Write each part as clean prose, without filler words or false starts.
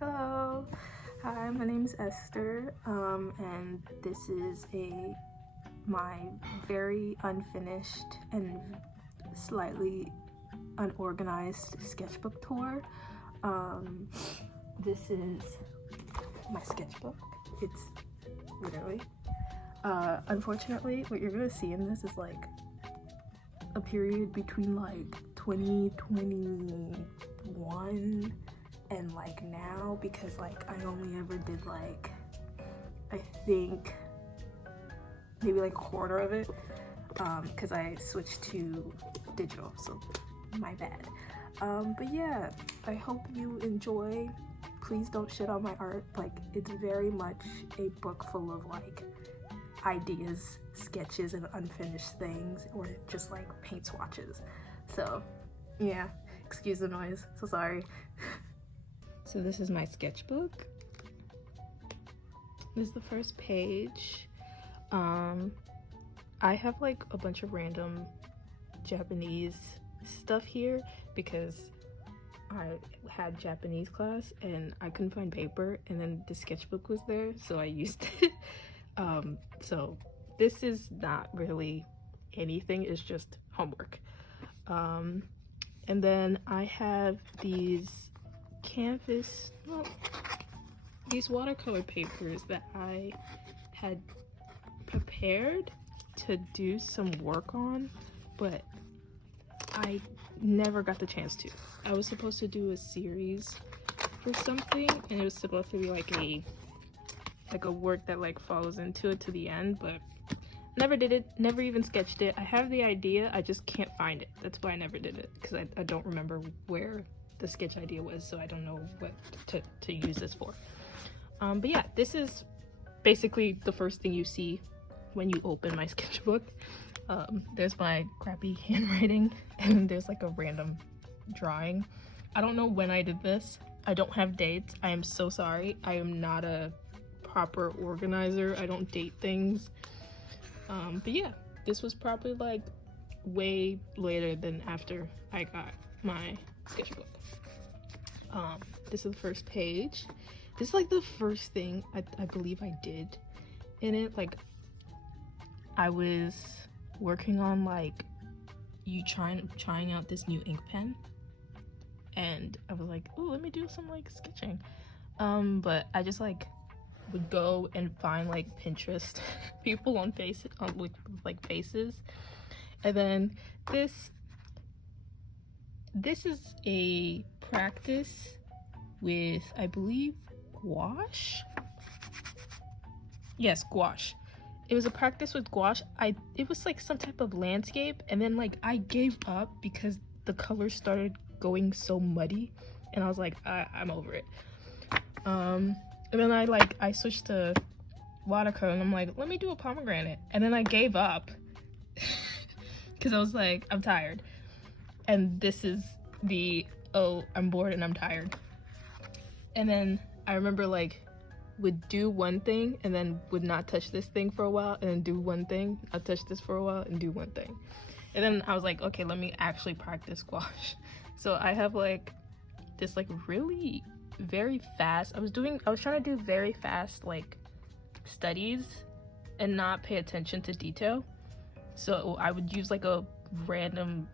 Hello, hi, my name's Esther, and this is my very unfinished and slightly unorganized sketchbook tour. This is my sketchbook. It's literally, unfortunately, what you're gonna see in this is like a period between like 2021 and like now, because like I only ever did like I think maybe like a quarter of it because I switched to digital, so my bad. But yeah, I hope you enjoy. Please don't shit on my art. Like, it's very much a book full of like ideas, sketches, and unfinished things, or just like paint swatches. So yeah, excuse the noise, so sorry. So this is my sketchbook. This is the first page. I have like a bunch of random Japanese stuff here because I had Japanese class and I couldn't find paper, and then the sketchbook was there, so I used it. So this is not really anything, it's just homework. And then I have these these watercolor papers that I had prepared to do some work on, but I never got the chance to. I was supposed to do a series for something, and it was supposed to be like a work that like follows into it to the end, but never did it, never even sketched it. I have the idea, I just can't find it. That's why I never did it, because I don't remember where the sketch idea was, so I don't know what to use this for. But yeah, this is basically the first thing you see when you open my sketchbook. There's my crappy handwriting, and there's like a random drawing. I don't know when I did this. I don't have dates. I am so sorry. I am not a proper organizer. I don't date things. But yeah, this was probably like way later than after I got my sketchbook. This is the first page. This is like the first thing I believe I did in it. Like, I was working on like trying out this new ink pen, and I was like, oh, let me do some like sketching. But I just like would go and find like Pinterest people on with like faces, and then this is a practice with, I believe, gouache. Yes, gouache. It was a practice with gouache. It was like some type of landscape, and then like I gave up because the colors started going so muddy, and I was like, I'm over it. And then I switched to watercolor, and I'm like, let me do a pomegranate, and then I gave up because I was like, I'm tired. And this is the, oh, I'm bored and I'm tired. And then I remember like would do one thing and then would not touch this thing for a while, and then do one thing, I'll touch this for a while and do one thing. And then I was like, okay, let me actually practice gouache. So I have like this like really very fast, I was trying to do very fast like studies and not pay attention to detail. So I would use like a random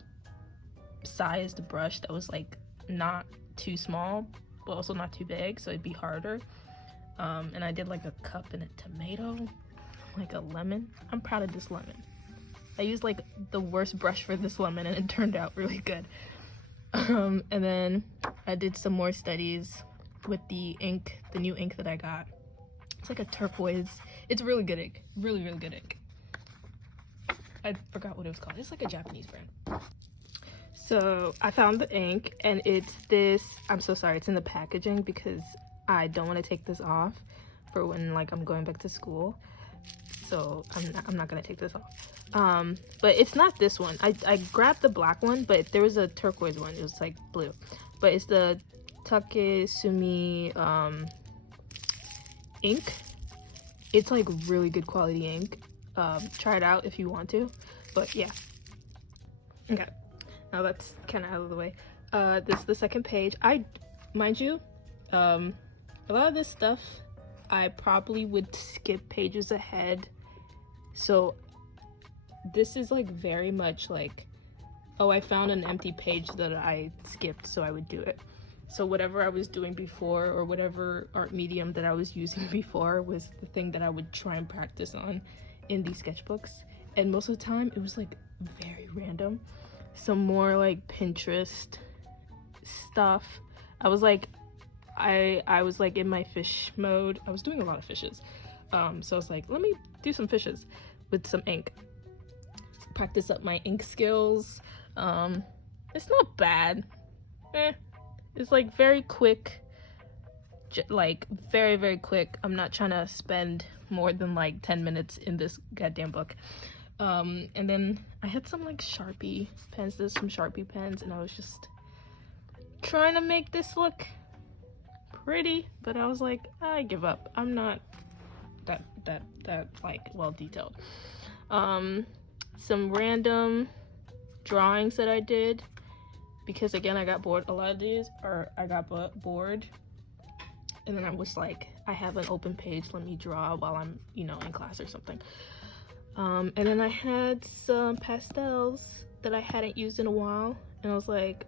sized brush that was like not too small but also not too big, so it'd be harder. And I did like a cup and a tomato, like a lemon. I'm proud of this lemon. I used like the worst brush for this lemon, and it turned out really good. And then I did some more studies with the ink, the new ink that I got. It's like a turquoise. It's really good ink, really good ink. I forgot what it was called. It's like a Japanese brand. So I found the ink, and it's this, I'm so sorry, it's in the packaging because I don't want to take this off for when like I'm going back to school. So I'm not gonna take this off. But it's not this one. I grabbed the black one, but there was a turquoise one. It was like blue. But it's the Takesumi ink. It's like really good quality ink. Try it out if you want to. But yeah. Okay. Now that's kind of out of the way. This is the second page. Mind you, a lot of this stuff I probably would skip pages ahead. So this is like very much like, oh, I found an empty page that I skipped, so I would do it. So whatever I was doing before, or whatever art medium that I was using before, was the thing that I would try and practice on in these sketchbooks. And most of the time it was like very random. Some more like Pinterest stuff. I was like, I was like in my fish mode. I was doing a lot of fishes. So I was like, let me do some fishes with some ink. Practice up my ink skills. It's not bad. It's like very quick, like very, very quick. I'm not trying to spend more than like 10 minutes in this goddamn book. And then I had some like Sharpie pens. There's some Sharpie pens, and I was just trying to make this look pretty, but I was like, I give up. I'm not that like well detailed. Some random drawings that I did, because again I got bored. A lot of these are I got bored, and then I was like, I have an open page, let me draw while I'm, you know, in class or something. And then I had some pastels that I hadn't used in a while, and I was like,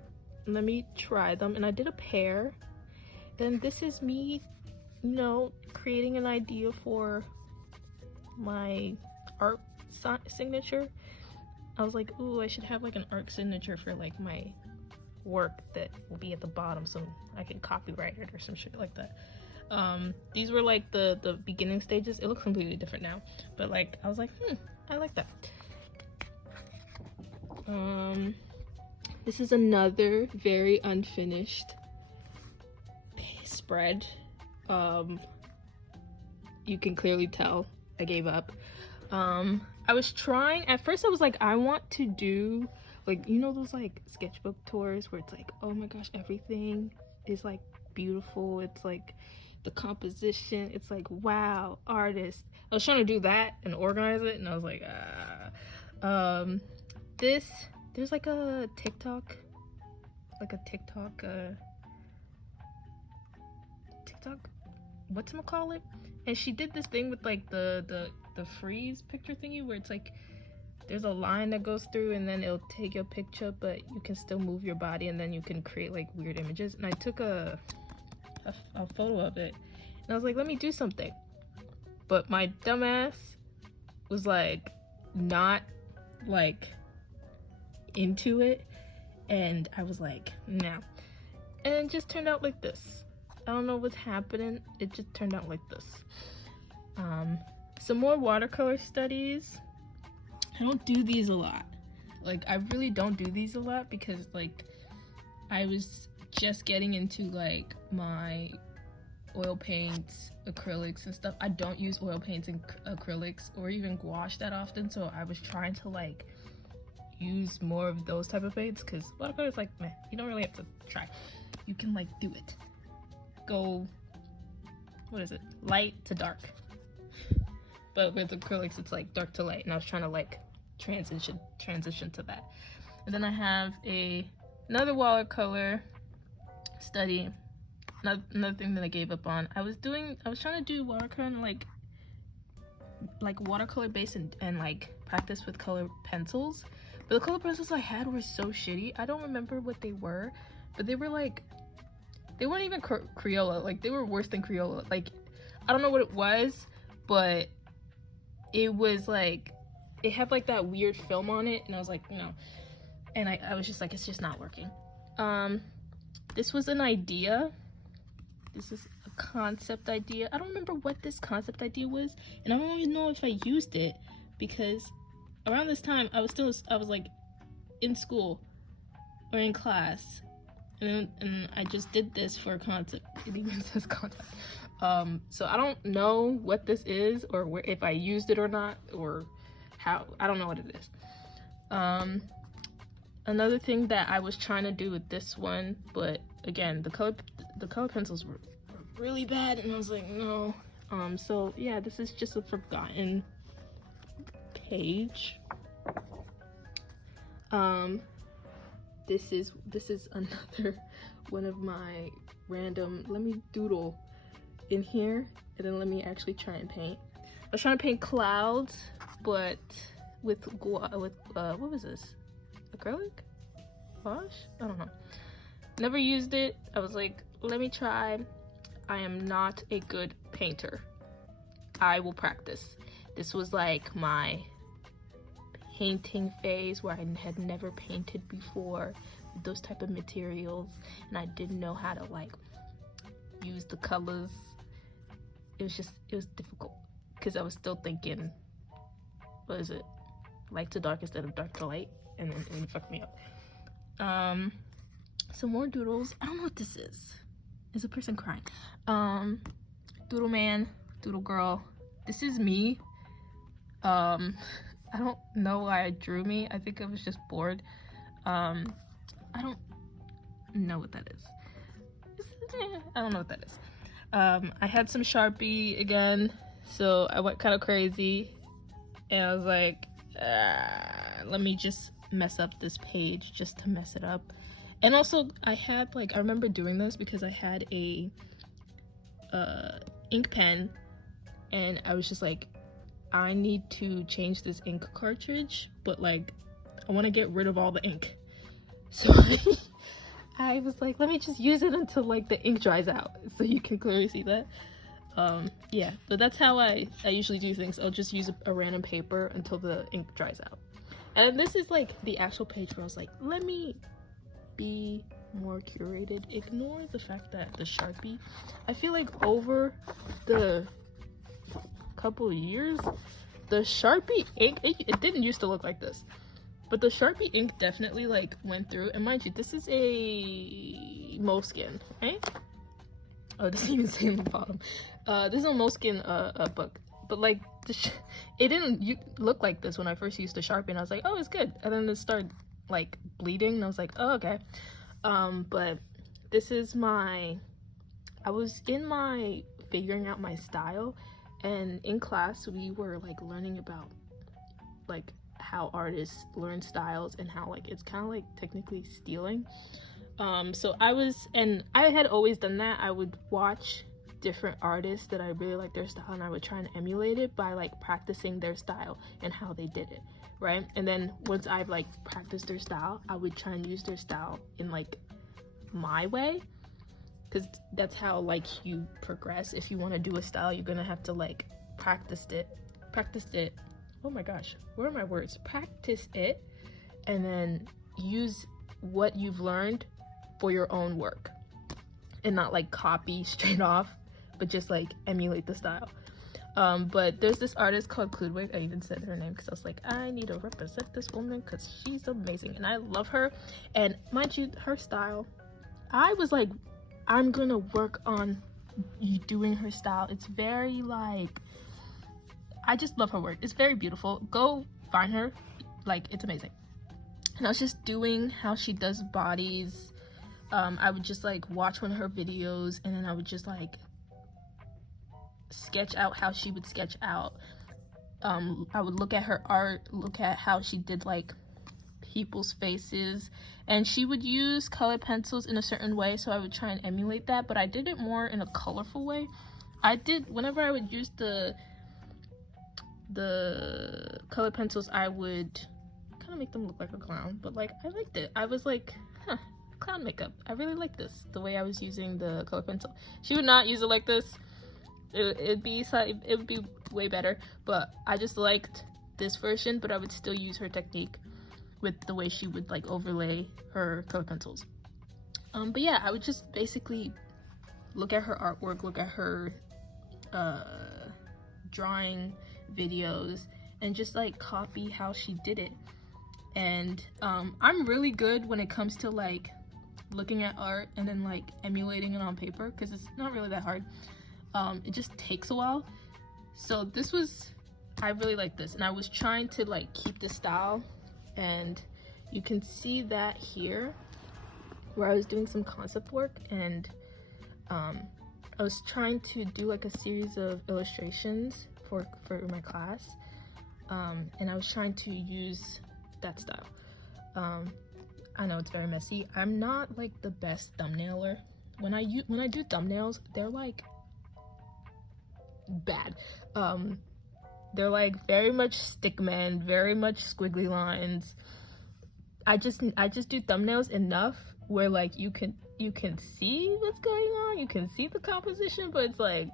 let me try them. And I did a pair, and this is me, you know, creating an idea for my art signature. I was like, ooh, I should have like an art signature for like my work that will be at the bottom so I can copyright it or some shit like that. These were like the beginning stages. It looks completely different now, but like I was like, I like that. This is another very unfinished spread. You can clearly tell I gave up. I was trying, at first I was like, I want to do like, you know, those like sketchbook tours where it's like, oh my gosh, everything is like beautiful, it's like the composition, it's like, wow, artist. I was trying to do that and organize it, and I was like, there's like a TikTok, whatchamacallit, and she did this thing with like the freeze picture thingy where it's like there's a line that goes through and then it'll take your picture, but you can still move your body, and then you can create like weird images. And I took a photo of it, and I was like, let me do something. But my dumbass was like not like into it, and I was like, no. And it just turned out like this. I don't know what's happening, it just turned out like this. Some more watercolor studies. I don't do these a lot. Like, I really don't do these a lot because like I was just getting into like my oil paints, acrylics and stuff. I don't use oil paints and acrylics or even gouache that often, so I was trying to like use more of those type of paints, because watercolor is like, meh, you don't really have to try. You can like do it. Go, what is it? Light to dark. But with acrylics, it's like dark to light, and I was trying to like transition to that. And then I have another watercolor study. Another thing that I gave up on. I was trying to do watercolor and like watercolor base and like practice with color pencils. But the color pencils I had were so shitty. I don't remember what they were, but they were like, they weren't even Crayola. Like, they were worse than Crayola. Like, I don't know what it was, but it was like, it had like that weird film on it, and I was like, no. And I was just like, it's just not working. This was an idea. This is a concept idea. I don't remember what this concept idea was, and I don't even know if I used it, because around this time I was like in school or in class, and I just did this for a concept. It even says concept. So I don't know what this is, or if I used it or not, or how. I don't know what it is. Another thing that I was trying to do with this one, but again, the color pencils were really bad, and I was like, no. So yeah, this is just a forgotten page. This is another one of my random, let me doodle in here, and then let me actually try and paint. I was trying to paint clouds, but with what was this? Acrylic? Wash? I don't know. Never used it. I was like, let me try. I am not a good painter. I will practice. This was like my painting phase where I had never painted before with those type of materials, and I didn't know how to like use the colors. It was difficult because I was still thinking, what is it, light to dark instead of dark to light, and then it fucked me up. Some more doodles. I don't know what this is. Is a person crying? Doodle man, doodle girl. This is me. I don't know why I drew me. I think I was just bored. I don't know what that is. I don't know what that is. I had some Sharpie again, so I went kind of crazy, and I was like, let me just mess up this page just to mess it up. And also I had like, I remember doing this because I had a ink pen, and I was just like, I need to change this ink cartridge, but like I want to get rid of all the ink, so I was like, let me just use it until like the ink dries out, so you can clearly see that. Yeah, but that's how I usually do things. I'll just use a random paper until the ink dries out. And this is like the actual page where I was like, let me be more curated. Ignore the fact that the Sharpie, I feel like over the couple of years, the Sharpie ink, it didn't used to look like this, but the Sharpie ink definitely like went through. And mind you, this is a Moleskine, right? Oh, it doesn't even say on the bottom. This is a Moleskine book, but like it didn't look like this when I first used the Sharpie, and I was like, oh, it's good. And then it started like bleeding, and I was like, oh, okay. But this is I was in my figuring out my style, and in class we were like learning about like how artists learn styles and how like it's kind of like technically stealing. So I had always done that. I would watch different artists that I really like their style, and I would try and emulate it by like practicing their style and how they did it, right? And then once I've like practiced their style, I would try and use their style in like my way, because that's how like you progress. If you want to do a style, you're gonna have to like practice it. Oh my gosh, where are my words? Practice it, and then use what you've learned for your own work, and not like copy straight off, but just like emulate the style. But there's this artist called Cludwig. I even said her name because I was like, I need to represent this woman because she's amazing and I love her. And mind you, her style, I was like, I'm gonna work on doing her style. It's very like, I just love her work. It's very beautiful. Go find her, like it's amazing. And I was just doing how she does bodies. I would just like watch one of her videos, and then I would just like sketch out how she would sketch out. I would look at her art, look at how she did like people's faces, and she would use colored pencils in a certain way, so I would try and emulate that, but I did it more in a colorful way. Whenever I would use the colored pencils, I would kind of make them look like a clown, but like I liked it. I was like, huh, clown makeup. I really like this, the way I was using the color pencil. She would not use it like this. It would be way better, but I just liked this version. But I would still use her technique with the way she would like overlay her color pencils. But yeah, I would just basically look at her artwork, look at her drawing videos, and just like copy how she did it. And I'm really good when it comes to like looking at art and then like emulating it on paper, because it's not really that hard. It just takes a while. So I really like this, and I was trying to like keep the style, and you can see that here where I was doing some concept work, and I was trying to do like a series of illustrations for my class, and I was trying to use that style. I know it's very messy. I'm not like the best thumbnailer. When I do thumbnails, they're like bad. They're like very much stickmen, very much squiggly lines. I just do thumbnails enough where like you can see what's going on, you can see the composition, but it's like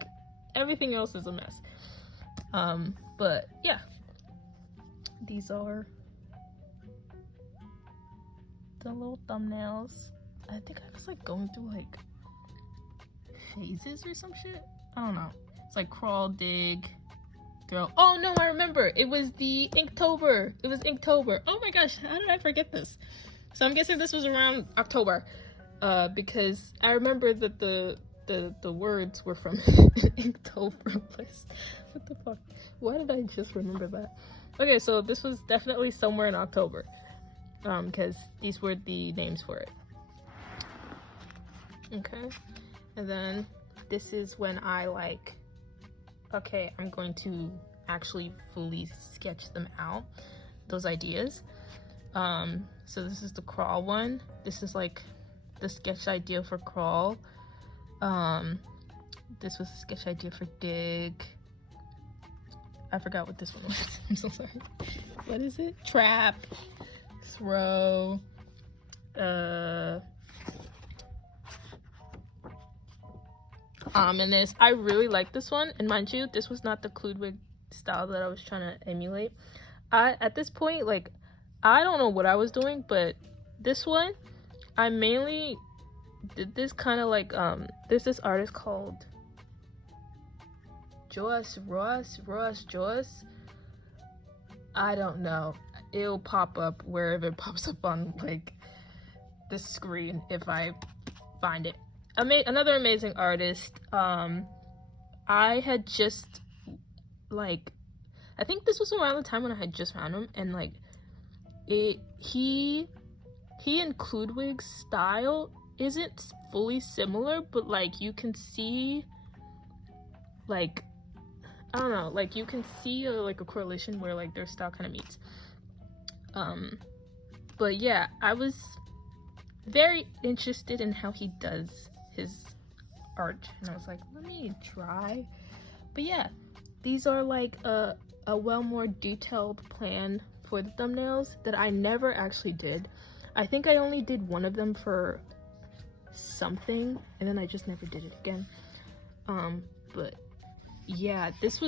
everything else is a mess. But yeah, these are the little thumbnails. I think I was like going through like phases or some shit. I don't know. It's like crawl, dig, girl. Oh no, I remember. It was the Inktober. It was Inktober. Oh my gosh, how did I forget this? So I'm guessing this was around October, because I remember that the words were from Inktober list. What the fuck? Why did I just remember that? Okay, so this was definitely somewhere in October, because these were the names for it. Okay, and then this is when I like, okay, I'm going to actually fully sketch them out, those ideas. So this is the crawl one. This is like the sketch idea for crawl. This was a sketch idea for dig. I forgot what this one was. I'm so sorry. What is it? Trap, throw, and this, I really like this one, and mind you, this was not the Kludwig style that I was trying to emulate. At this point, like, I don't know what I was doing, but this one, I mainly did this kind of like, there's this artist called Joas. I don't know. It'll pop up wherever it pops up on like the screen if I find it. Another amazing artist. I had just like, I think this was around the time when I had just found him, and like he and Kludwig's style isn't fully similar, but like you can see, like, I don't know, like you can see like a correlation where like their style kind of meets. But yeah, I was very interested in how he does his art, and I was like, let me try. But yeah, these are like a well more detailed plan for the thumbnails that I never actually did. I think I only did one of them for something, and then I just never did it again. But yeah, this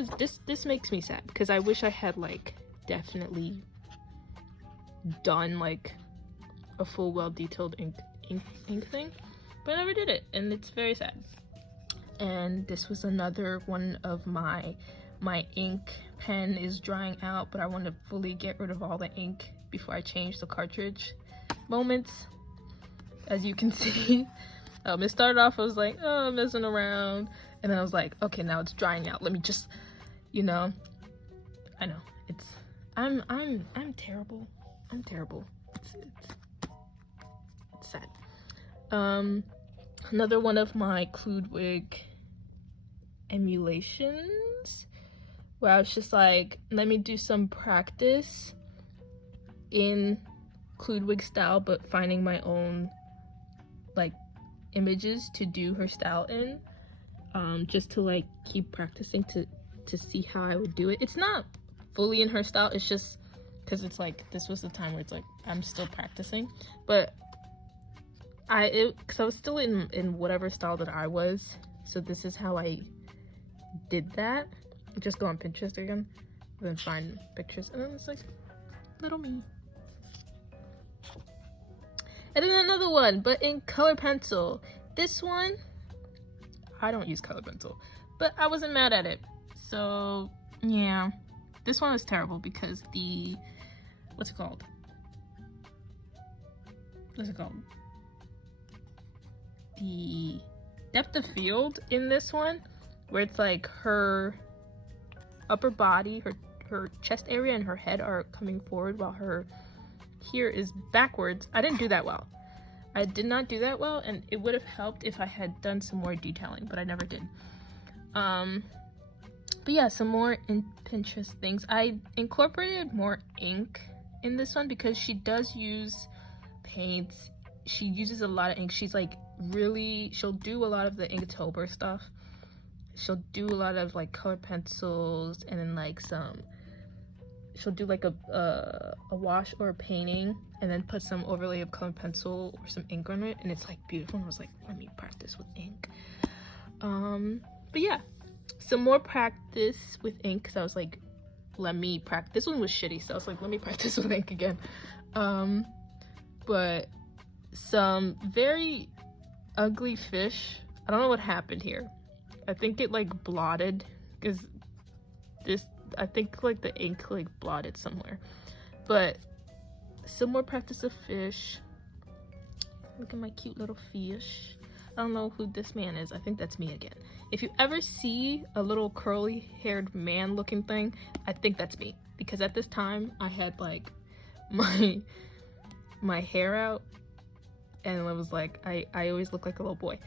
makes me sad, because I wish I had like definitely done like a full well detailed ink thing, but I never did it, and it's very sad. And this was another one of my ink pen is drying out, but I want to fully get rid of all the ink before I change the cartridge moments. As you can see, it started off, I was like, oh, messing around, and then I was like, okay, now it's drying out, let me just, you know, I know it's I'm terrible. It's sad. Another one of my Kludwig emulations where I was just like, let me do some practice in Kludwig style, but finding my own like images to do her style in, just to like keep practicing to see how I would do it. It's not fully in her style, it's just because it's like, this was the time where it's like I'm still practicing, but because I was still in whatever style that I was, so this is how I did that. Just go on Pinterest again, and then find pictures, and then it's like little me. And then another one, but in color pencil. This one, I don't use color pencil, but I wasn't mad at it. So yeah, this one is terrible because what's it called? The depth of field in this one, where it's like her upper body, her chest area and her head are coming forward while her here is backwards. I didn't do that well. I did not do that well, and it would have helped if I had done some more detailing, but I never did. But yeah, some more in Pinterest things. I incorporated more ink in this one because she does use paints. She uses a lot of ink. She's like she'll do a lot of the Inktober stuff. she'll do a lot of like color pencils, and then like she'll do like a wash or a painting, and then put some overlay of color pencil or some ink on it, and it's like beautiful. And I was like, let me practice with ink. But yeah, some more practice with ink, because I was like, let me practice. This one was shitty, so I was like, let me practice with ink again. But some very ugly fish. I don't know what happened here. I think it like blotted, because I think like the ink like blotted somewhere. But some more practice of fish. Look at my cute little fish. I don't know who this man is. I think that's me again. If you ever see a little curly haired man looking thing, I think that's me, because at this time I had like my hair out, and I was like, I always look like a little boy.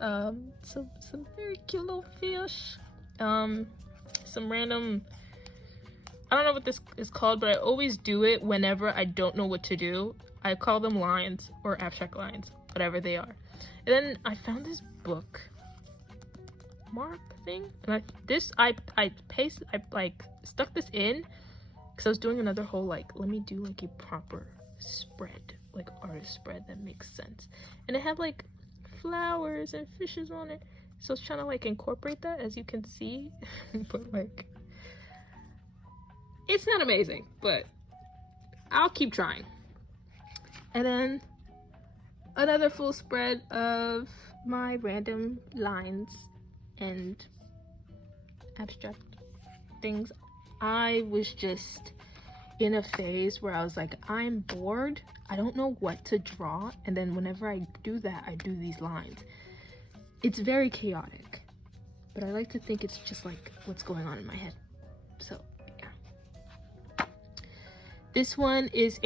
Some very cute little fish. Some random, I don't know what this is called, but I always do it whenever I don't know what to do. I call them lines or abstract lines, whatever they are. And then I found this book mark thing, and I like stuck this in because I was doing another whole like, let me do like a proper spread, like artist spread that makes sense, and it had like flowers and fishes on it, so I was trying to like incorporate that, as you can see. But like, it's not amazing, but I'll keep trying. And then another full spread of my random lines and abstract things. I was just in a phase where I was like, I'm bored, I don't know what to draw, and then whenever I do that, I do these lines. It's very chaotic, but I like to think it's just like what's going on in my head. So yeah, this one is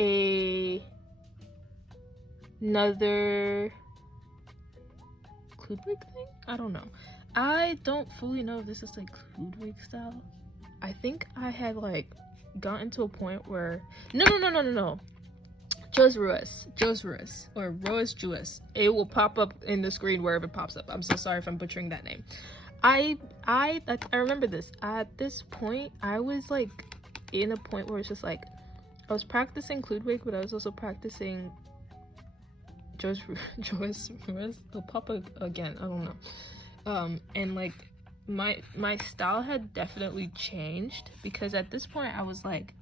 another Kludwig thing? I don't know. I don't fully know if this is like Kludwig style. I think I had like gotten to a point where no. Joe's Ruiz or Roas Juice. It will pop up in the screen wherever it pops up. I'm so sorry if I'm butchering that name. I remember this. At this point, I was like in a point where it's just like I was practicing Kludwig, but I was also practicing Joe's Ruiz. It'll pop up again. I don't know. And like my style had definitely changed, because at this point I was like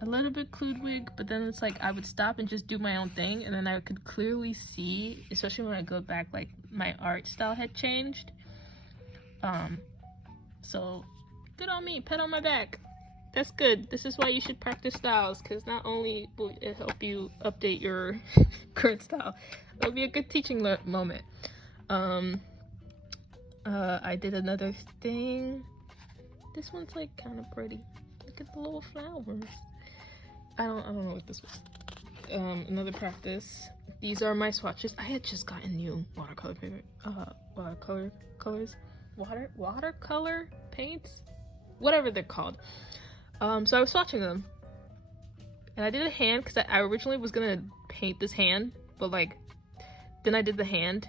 a little bit Kludwig, but then it's like I would stop and just do my own thing, and then I could clearly see, especially when I go back, like my art style had changed. So good on me, pat on my back. That's good. This is why you should practice styles, because not only will it help you update your current style, it'll be a good teaching moment. I did another thing. This one's like kind of pretty. Look at the little flowers. I don't know what this was. Another practice. These are my swatches. I had just gotten new watercolor paper. Watercolor paints, whatever they're called. So I was swatching them, and I did a hand because I originally was gonna paint this hand, but like then I did the hand.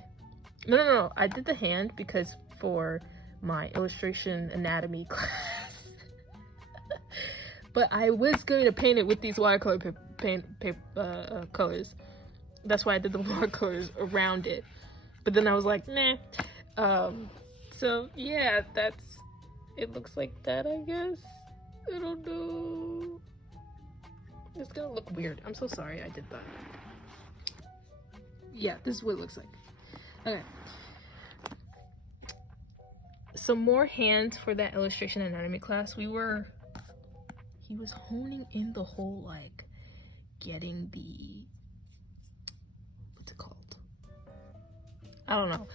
No. I did the hand because for my illustration anatomy class. But I was going to paint it with these watercolor colors. That's why I did the watercolors around it. But then I was like, nah. So yeah, it looks like that, I guess. I don't know. It's gonna look weird. I'm so sorry I did that. Yeah, this is what it looks like. Okay. Some more hands for that illustration anatomy class. He was honing in the whole like getting the, what's it called? I don't know.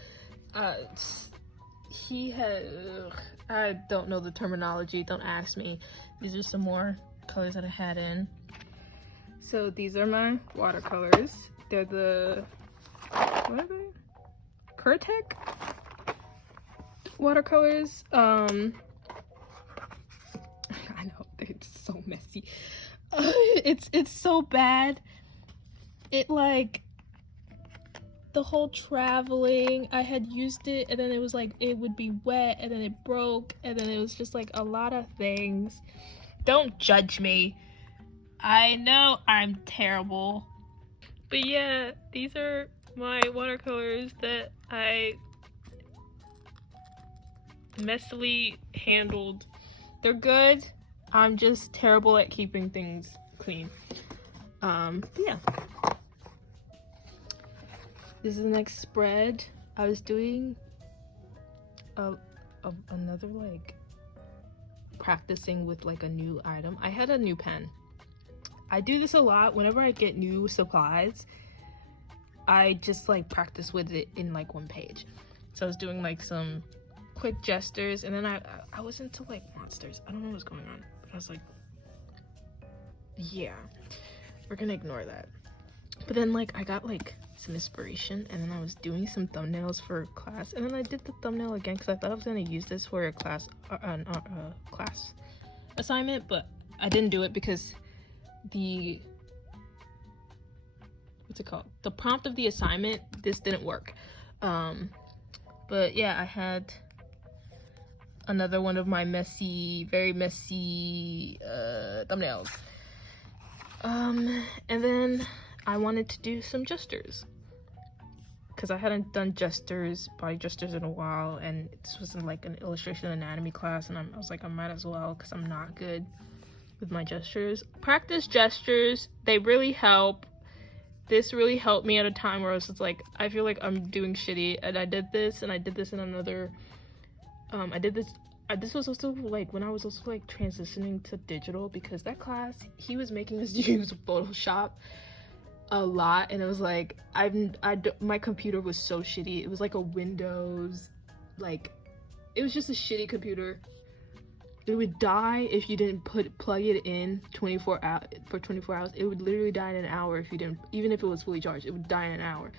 I don't know the terminology, don't ask me. These are some more colors that I had in. So these are my watercolors. They're the, what are they? Kurtek watercolors. I know, they're so messy. It's so bad. It like, the whole traveling, I had used it and then it was like it would be wet and then it broke and then it was just like a lot of things. Don't judge me. I know I'm terrible. But yeah, these are my watercolors that I messily handled. They're good. I'm just terrible at keeping things clean. Yeah. This is the next spread. I was doing another like practicing with like a new item. I had a new pen. I do this a lot whenever I get new supplies. I just like practice with it in like one page. So I was doing like some quick gestures, and then I was into like monsters. I don't know what's going on, but I was like, yeah, we're gonna ignore that. But then like I got like some inspiration, and then I was doing some thumbnails for class, and then I did the thumbnail again because I thought I was gonna use this for a class class assignment, but I didn't do it because the the prompt of the assignment, this didn't work. But yeah, I had another one of my very messy thumbnails. And then I wanted to do some gestures because I hadn't done body gestures in a while, and this was in like an illustration anatomy class, and I was like, I might as well because I'm not good with my gestures. Practice gestures, they really help. This really helped me at a time where I was just like, I feel like I'm doing shitty, and I did this in another, this was also like when I was also like transitioning to digital, because that class, he was making us use Photoshop a lot, and it was like, my computer was so shitty. It was like a Windows, like, it was just a shitty computer. It would die if you didn't plug it in 24 hours. It would literally die in an hour if you didn't, even if it was fully charged, it would die in an hour.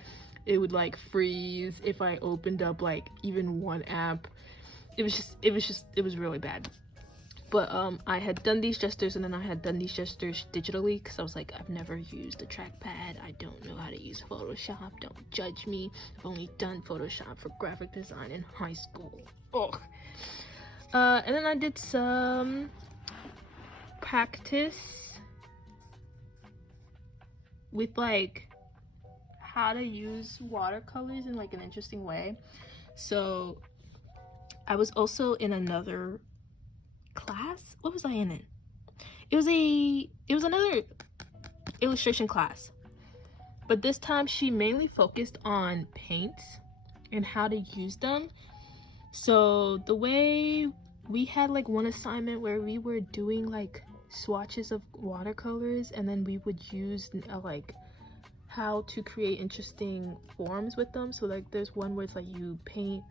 It would like freeze if I opened up like even one app. It was really bad. But I had done these gestures, and then I had done these gestures digitally because I was like, I've never used a trackpad. I don't know how to use Photoshop. Don't judge me. I've only done Photoshop for graphic design in high school. Ugh. And then I did some practice with like how to use watercolors in like an interesting way. So I was also in another class. What was I in it? It was another illustration class, but this time she mainly focused on paints and how to use them. So the way we had like one assignment where we were doing like swatches of watercolors, and then we would use like how to create interesting forms with them. So like there's one where it's like you paint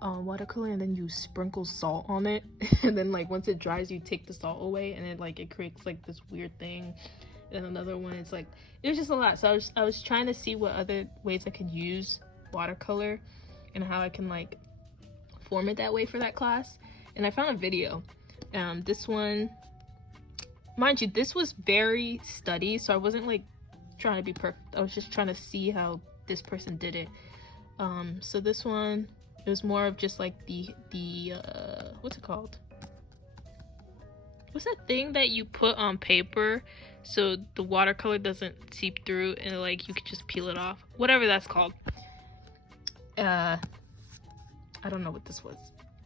watercolor and then you sprinkle salt on it, and then like once it dries you take the salt away, and it creates like this weird thing. And another one, it's like, it was just a lot. So I was trying to see what other ways I could use watercolor and how I can like form it that way for that class. And I found a video. This one, mind you, this was very studied, so I wasn't like trying to be perfect. I was just trying to see how this person did it. So this one, it was more of just like the what's it called? What's that thing that you put on paper so the watercolor doesn't seep through, and like you could just peel it off? Whatever that's called. I don't know what this was,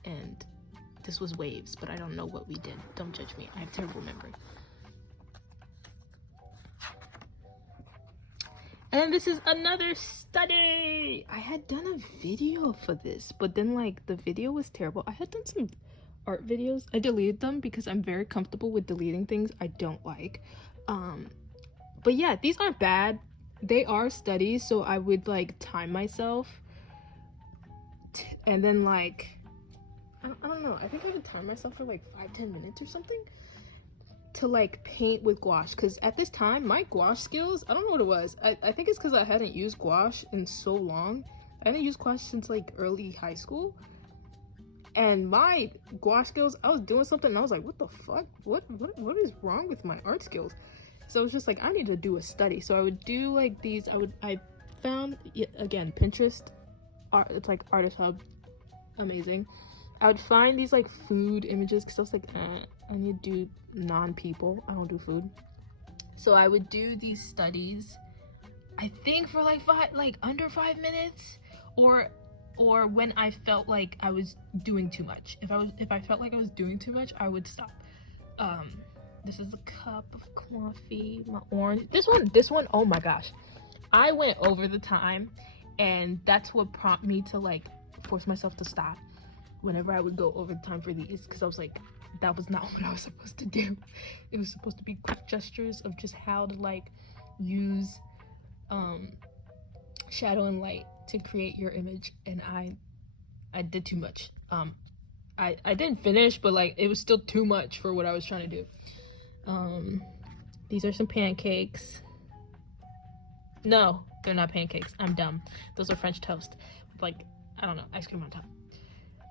and this was waves, but I don't know what we did. Don't judge me. I have terrible memory. And this is another study. I had done a video for this, but then like the video was terrible. I had done some art videos. I deleted them because I'm very comfortable with deleting things I don't like. But yeah, these aren't bad. They are studies, so I would like time myself. And then like, I don't know, I think I would time myself for like 5-10 minutes or something to like paint with gouache, because at this time my gouache skills, I don't know what it was. I think it's because I hadn't used gouache in so long. I hadn't used gouache since like early high school, and my gouache skills, I was doing something and I was like, what the fuck, what is wrong with my art skills? So I was just like, I need to do a study. So I would do like these, I found, again, Pinterest, it's like Artist Hub, amazing. I would find these like food images because I was like, I need to do non-people. I don't do food. So I would do these studies, I think for like under 5 minutes, or when I felt like I was doing too much. If I felt like I was doing too much, I would stop. This is a cup of coffee, my orange. This one, oh my gosh. I went over the time, and that's what prompted me to like force myself to stop whenever I would go over the time for these, because I was like, that was not what I was supposed to do. It was supposed to be quick gestures of just how to like use shadow and light to create your image, and I did too much. I didn't finish, but like it was still too much for what I was trying to do. These are some pancakes. No, they're not pancakes. I'm dumb. Those are French toast with like, I don't know, ice cream on top.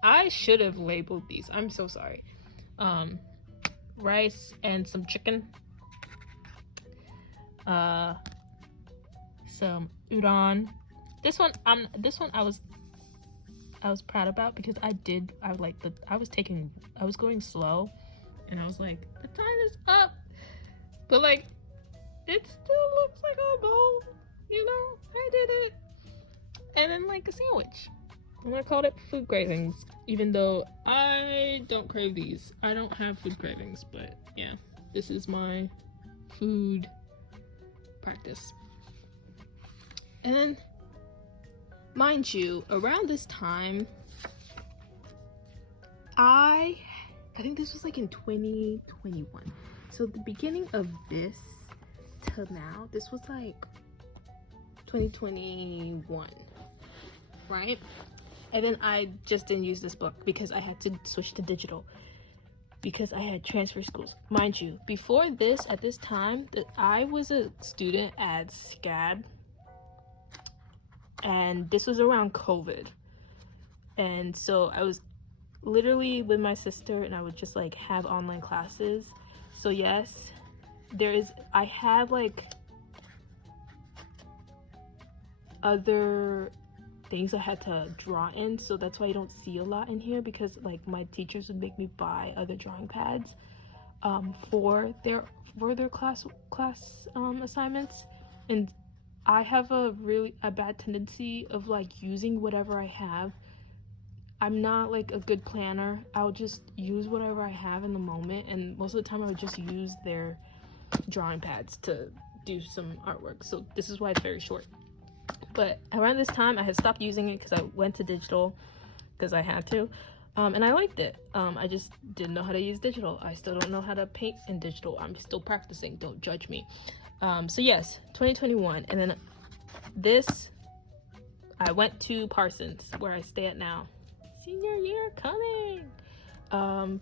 I should have labeled these. I'm so sorry. Rice and some chicken. Some udon. This one I was proud about because I was going slow, and I was like, the time is up, but like it still looks like a bowl, you know. I did it. And then like a sandwich, and I called it food cravings, even though I don't crave these. I don't have food cravings, but yeah, this is my food practice. And then, mind you, around this time, I think this was like in 2021. So the beginning of this till now, this was like 2021, right? And then I just didn't use this book because I had to switch to digital because I had transfer schools. Mind you, before this, at this time, I was a student at SCAD, and this was around COVID. And so I was literally with my sister, and I would just like have online classes. So yes, I had like other things I had to draw in, so that's why you don't see a lot in here, because like my teachers would make me buy other drawing pads for their class assignments. And I have a bad tendency of like using whatever I have. I'm not like a good planner. I'll just use whatever I have in the moment, and most of the time I would just use their drawing pads to do some artwork. So this is why it's very short. But around this time I had stopped using it because I went to digital because I had to, and I liked it. I just didn't know how to use digital. I still don't know how to paint in digital. I'm still practicing, don't judge me. So yes, 2021. And then this, I went to Parsons, where I stay at now. Senior year coming.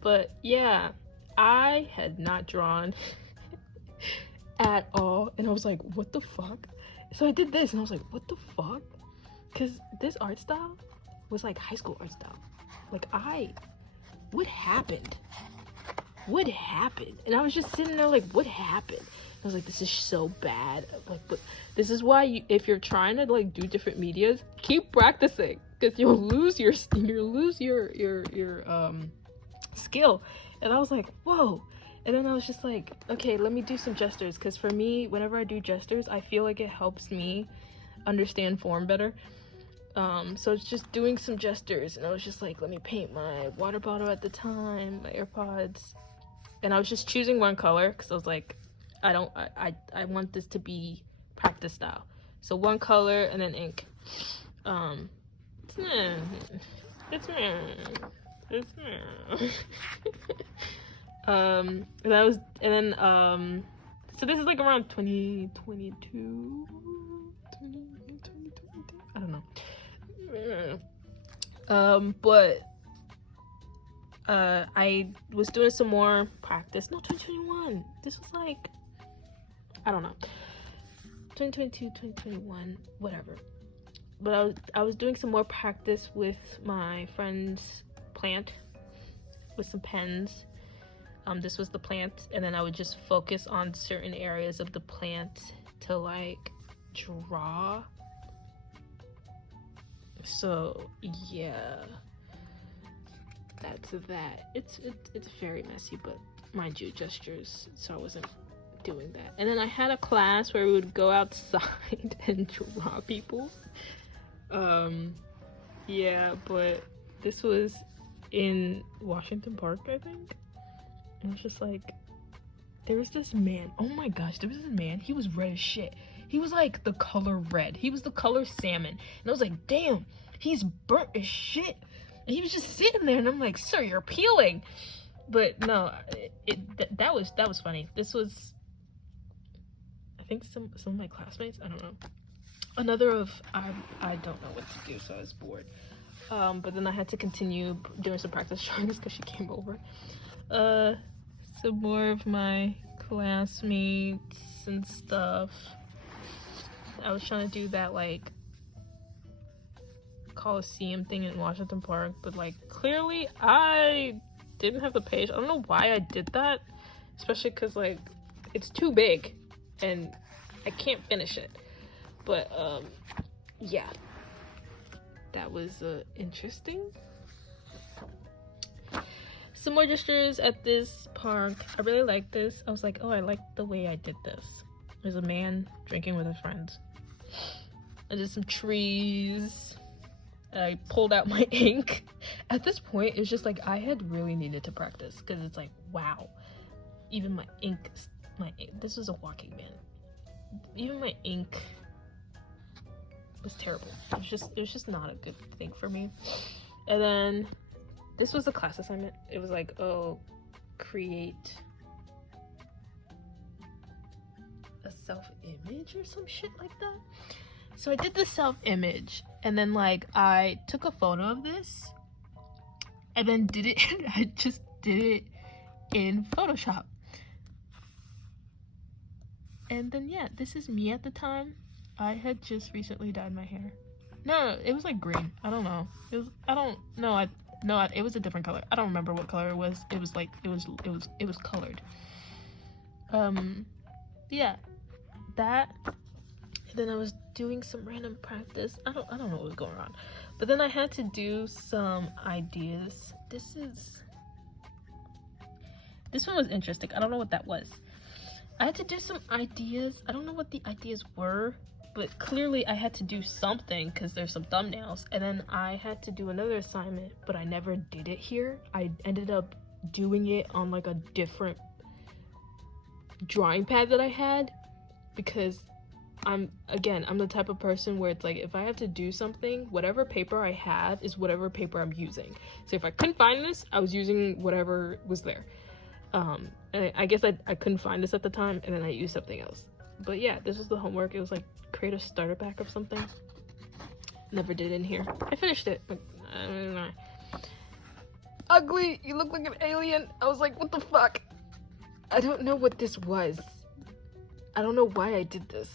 But yeah, I had not drawn at all, and I was like, what the fuck? So I did this, and I was like, what the fuck? Because this art style was like high school art style. Like, what happened? What happened? And I was just sitting there like, what happened? I was like, this is so bad. Like, but this is why if you're trying to like do different medias, keep practicing, because you'll lose your skill. And I was like, whoa. And then I was just like, okay, let me do some gestures, because for me, whenever I do gestures, I feel like it helps me understand form better. So it's just doing some gestures, and I was just like, let me paint my water bottle at the time, my AirPods, and I was just choosing one color because I was like, I want this to be practice style. So one color and then ink. So this is like around 2022, I don't know. But I was doing some more practice. No, 2021. This was like, I don't know, 2022, 2021, whatever. But I was doing some more practice with my friend's plant with some pens. This was the plant, and then I would just focus on certain areas of the plant to like draw So yeah, that's that. It's very messy, but mind you, gestures, so I wasn't doing that. And then I had a class where we would go outside and draw people. Yeah, but this was in Washington Park, I think. And it's just like, there was this man, oh my gosh, there was this man, he was red as shit. He was like the color red, he was the color salmon, and I was like, damn, he's burnt as shit. And he was just sitting there, and I'm like, sir, you're peeling. But no, that was funny. This was, I think some of my classmates, I don't know. Another of, I don't know what to do, so I was bored. But then I had to continue doing some practice drawings because she came over. Some more of my classmates and stuff. I was trying to do that like Coliseum thing in Washington Park, but like clearly I didn't have the page. I don't know why I did that, especially because like it's too big and I can't finish it. But yeah, that was interesting. Some more gestures at this park. I really like this. I was like, oh, I like the way I did this. There's a man drinking with his friends. I did some trees. I pulled out my ink. At this point, it's just like I had really needed to practice because it's like, wow, even my ink, this was a walking man. Even my ink was terrible. It was just not a good thing for me. And then this was a class assignment. It was like, oh, create a self-image or some shit like that. So I did the self-image, and then like I took a photo of this and then did it. I just did it in Photoshop. And then yeah, this is me at the time. I had just recently dyed my hair. No, it was like green. I don't know. It was, I don't know. It was a different color. I don't remember what color it was. It was like, it was colored. Yeah, that. And then I was doing some random practice. I don't know what was going on. But then I had to do some ideas. This one was interesting. I don't know what that was. I had to do some ideas. I don't know what the ideas were, but clearly I had to do something because there's some thumbnails. And then I had to do another assignment, but I never did it here. I ended up doing it on like a different drawing pad that I had, because I'm the type of person where it's like, if I have to do something, whatever paper I have is whatever paper I'm using. So if I couldn't find this, I was using whatever was there. And I guess I couldn't find this at the time, and then I used something else. But yeah, this was the homework. It was like, create a starter pack of something. Never did in here. I finished it, but I don't know. Ugly, you look like an alien. I was like, what the fuck? I don't know what this was. I don't know why I did this.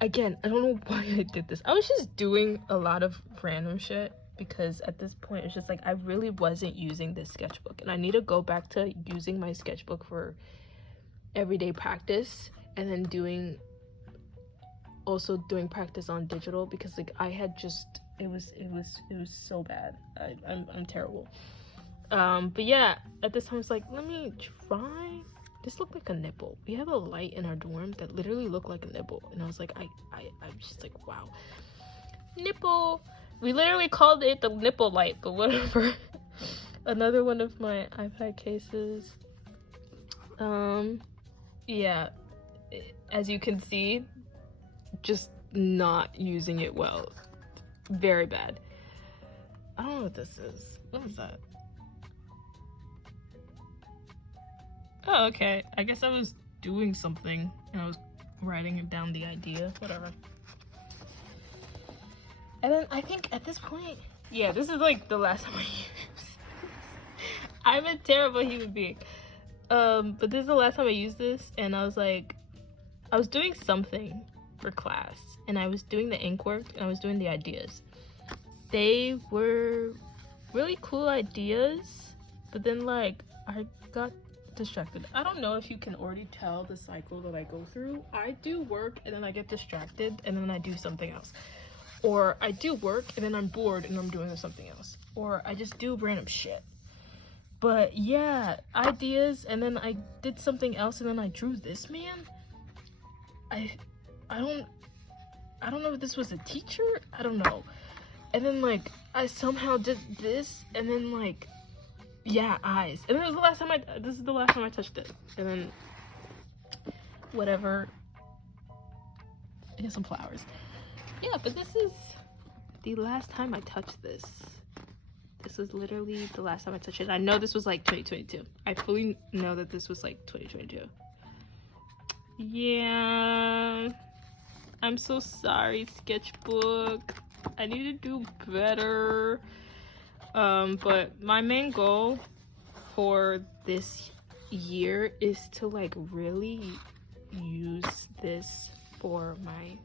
Again, I don't know why I did this. I was just doing a lot of random shit, because at this point it's just like I really wasn't using this sketchbook, and I need to go back to using my sketchbook for everyday practice, and then doing practice on digital, because like I had just it was so bad. I'm terrible. But yeah, at this time it's like, let me try. This looked like a nipple. We have a light in our dorm that literally looked like a nipple, and I was like, I'm just like, wow, nipple. We literally called it the nipple light, but whatever. Another one of my iPad cases. Yeah, as you can see, just not using it well. Very bad. I don't know what this is. What is that? Oh, okay. I guess I was doing something and I was writing down the idea. Whatever. And then I think at this point, yeah, this is like the last time I used this. I'm a terrible human being. But this is the last time I used this, and I was like, I was doing something for class, and I was doing the ink work, and I was doing the ideas. They were really cool ideas, but then like I got distracted. I don't know if you can already tell the cycle that I go through. I do work, and then I get distracted, and then I do something else. or I do work and then I'm bored and I'm doing something else, or I just do random shit. But yeah, ideas, and then I did something else, and then I drew this man. I don't know if this was a teacher, I don't know. And then like I somehow did this, and then like, yeah, eyes. And then this is the last time I touched it. And then whatever. I got some flowers. Yeah, but this is the last time I touched this. This was literally the last time I touched it. I know this was like 2022. I fully know that this was like 2022. Yeah. I'm so sorry, Sketchbook. I need to do better. But my main goal for this year is to like really use this for my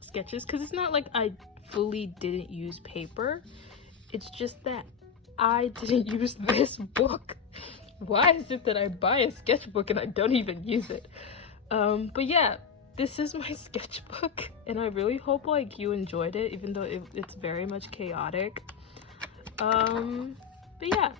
sketches, because it's not like I fully didn't use paper. It's just that I didn't use this book. Why is it that I buy a sketchbook and I don't even use it? But yeah, this is my sketchbook, and I really hope like you enjoyed it, even though it's very much chaotic. But yeah,